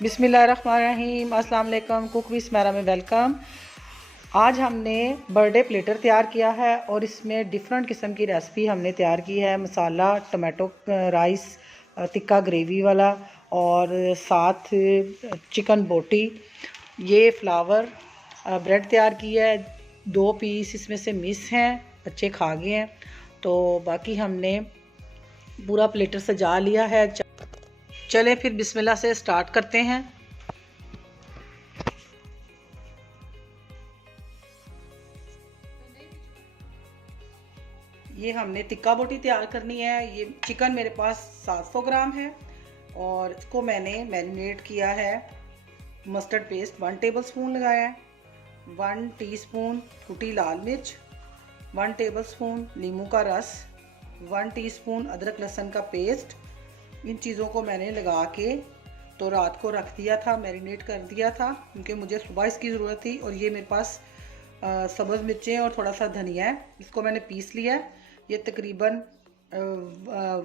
बिस्मिल्लाहिर्रहमानिर्रहीम, अस्सलाम वालेकुम। कुक विद स्मैरा में वेलकम। आज हमने बर्थडे प्लेटर तैयार किया है और इसमें डिफरेंट किस्म की रेसिपी हमने तैयार की है। मसाला टमाटो राइस टिक्का ग्रेवी वाला और साथ चिकन बोटी, ये फ्लावर ब्रेड तैयार की है। 2 पीस इसमें से मिस हैं, बच्चे खा गए हैं, तो बाकी हमने पूरा प्लेटर सजा लिया है। चलें फिर बिस्मिल्लाह से स्टार्ट करते हैं। ये हमने टिक्का बोटी तैयार करनी है। ये चिकन मेरे पास 700 ग्राम है और इसको मैंने मैरिनेट किया है। मस्टर्ड पेस्ट 1 टेबलस्पून लगाया है, 1 टीस्पून कुटी लाल मिर्च, 1 टेबलस्पून नींबू का रस, 1 टीस्पून अदरक लहसुन का पेस्ट। इन चीज़ों को मैंने लगा के तो रात को रख दिया था, मैरिनेट कर दिया था, क्योंकि मुझे सुबह इसकी ज़रूरत थी। और ये मेरे पास सब्ज़ मिर्चें और थोड़ा सा धनिया है, इसको मैंने पीस लिया है। ये तकरीबन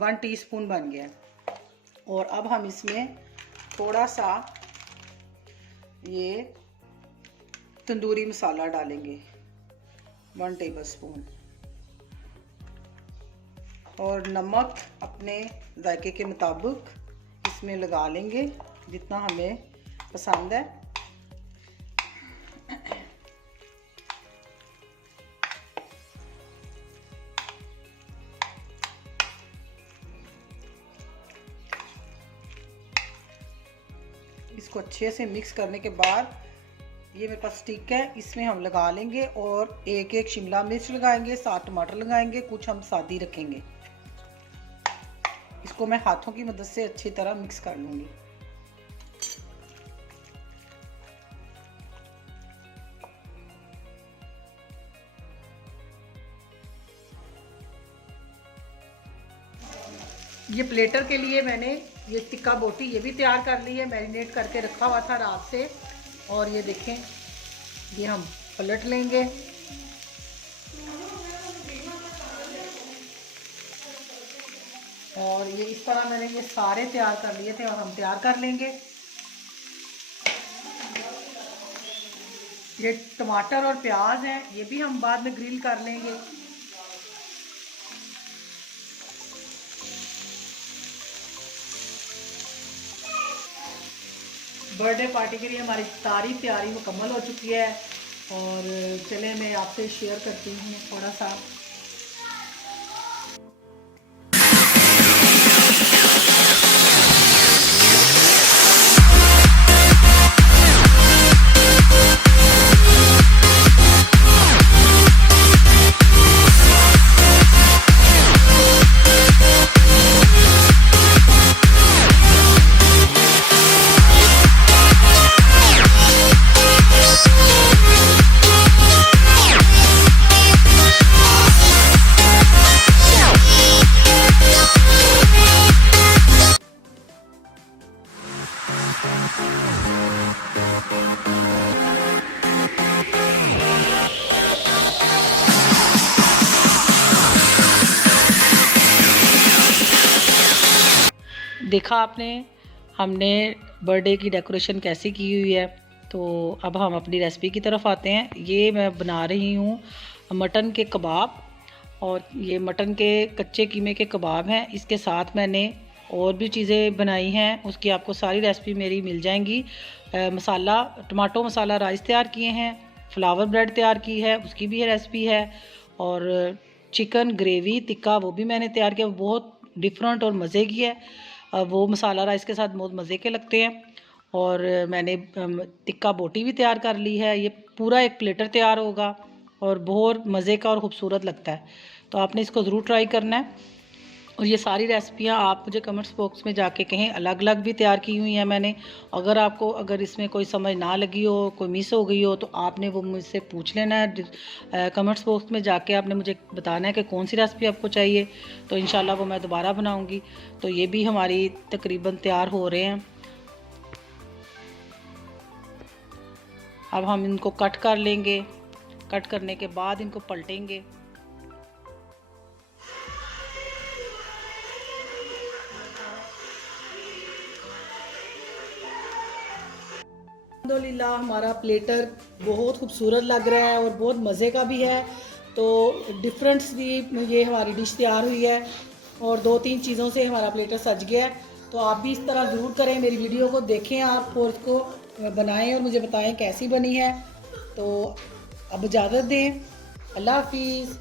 1 टीस्पून बन गया। और अब हम इसमें थोड़ा सा ये तंदूरी मसाला डालेंगे, 1 टेबलस्पून, और नमक अपने जायके के मुताबिक इसमें लगा लेंगे जितना हमें पसंद है। इसको अच्छे से मिक्स करने के बाद ये मेरे पास स्टिक है, इसमें हम लगा लेंगे और एक एक शिमला मिर्च लगाएंगे, 7 टमाटर लगाएंगे, कुछ हम सादी रखेंगे। इसको मैं हाथों की मदद से अच्छी तरह मिक्स कर लूंगी। ये प्लेटर के लिए मैंने ये टिक्का बोटी ये भी तैयार कर ली है, मैरिनेट करके रखा हुआ था रात से। और ये देखें, ये हम पलट लेंगे। और ये इस तरह मैंने ये सारे तैयार कर लिए थे और हम तैयार कर लेंगे। ये टमाटर और प्याज है, ये भी हम बाद में ग्रिल कर लेंगे। बर्थडे पार्टी के लिए हमारी सारी तैयारी मुकम्मल हो चुकी है। और चले मैं आपसे शेयर करती हूँ थोड़ा सा। देखा आपने हमने बर्थडे की डेकोरेशन कैसी की हुई है। तो अब हम अपनी रेसिपी की तरफ आते हैं। ये मैं बना रही हूँ मटन के कबाब, और ये मटन के कच्चे कीमे के कबाब हैं। इसके साथ मैंने और भी चीज़ें बनाई हैं, उसकी आपको सारी रेसिपी मेरी मिल जाएंगी। मसाला टमाटो मसाला राइस तैयार किए हैं, फ्लावर ब्रेड तैयार की है, उसकी भी रेसिपी है। और चिकन ग्रेवी टिक्का वो भी मैंने तैयार किया, बहुत डिफरेंट और मज़े की है। वो मसाला राइस के साथ बहुत मज़े के लगते हैं। और मैंने टिक्का बोटी भी तैयार कर ली है। ये पूरा एक प्लेटर तैयार होगा और बहुत मज़े का और ख़ूबसूरत लगता है, तो आपने इसको ज़रूर ट्राई करना है। और ये सारी रेसिपियाँ आप मुझे कमेंट्स बॉक्स में जाके कहें, अलग अलग भी तैयार की हुई हैं मैंने। अगर इसमें कोई समझ ना लगी हो, कोई मिस हो गई हो, तो आपने वो मुझसे पूछ लेना है। कमेंट्स बॉक्स में जाके आपने मुझे बताना है कि कौन सी रेसिपी आपको चाहिए, तो इंशाल्लाह वो मैं दोबारा बनाऊँगी। तो ये भी हमारी तकरीबन तैयार हो रहे हैं। अब हम इनको कट कर लेंगे। कट करने के बाद इनको पलटेंगे। अल्हम्दुलिल्लाह हमारा प्लेटर बहुत खूबसूरत लग रहा है और बहुत मज़े का भी है। तो डिफरेंट सी ये हमारी डिश तैयार हुई है और 2-3 चीज़ों से हमारा प्लेटर सज गया है। तो आप भी इस तरह ज़रूर करें, मेरी वीडियो को देखें आप और इसको बनाएं और मुझे बताएं कैसी बनी है। तो अब इजाज़त दें, अल्लाह हाफिज़।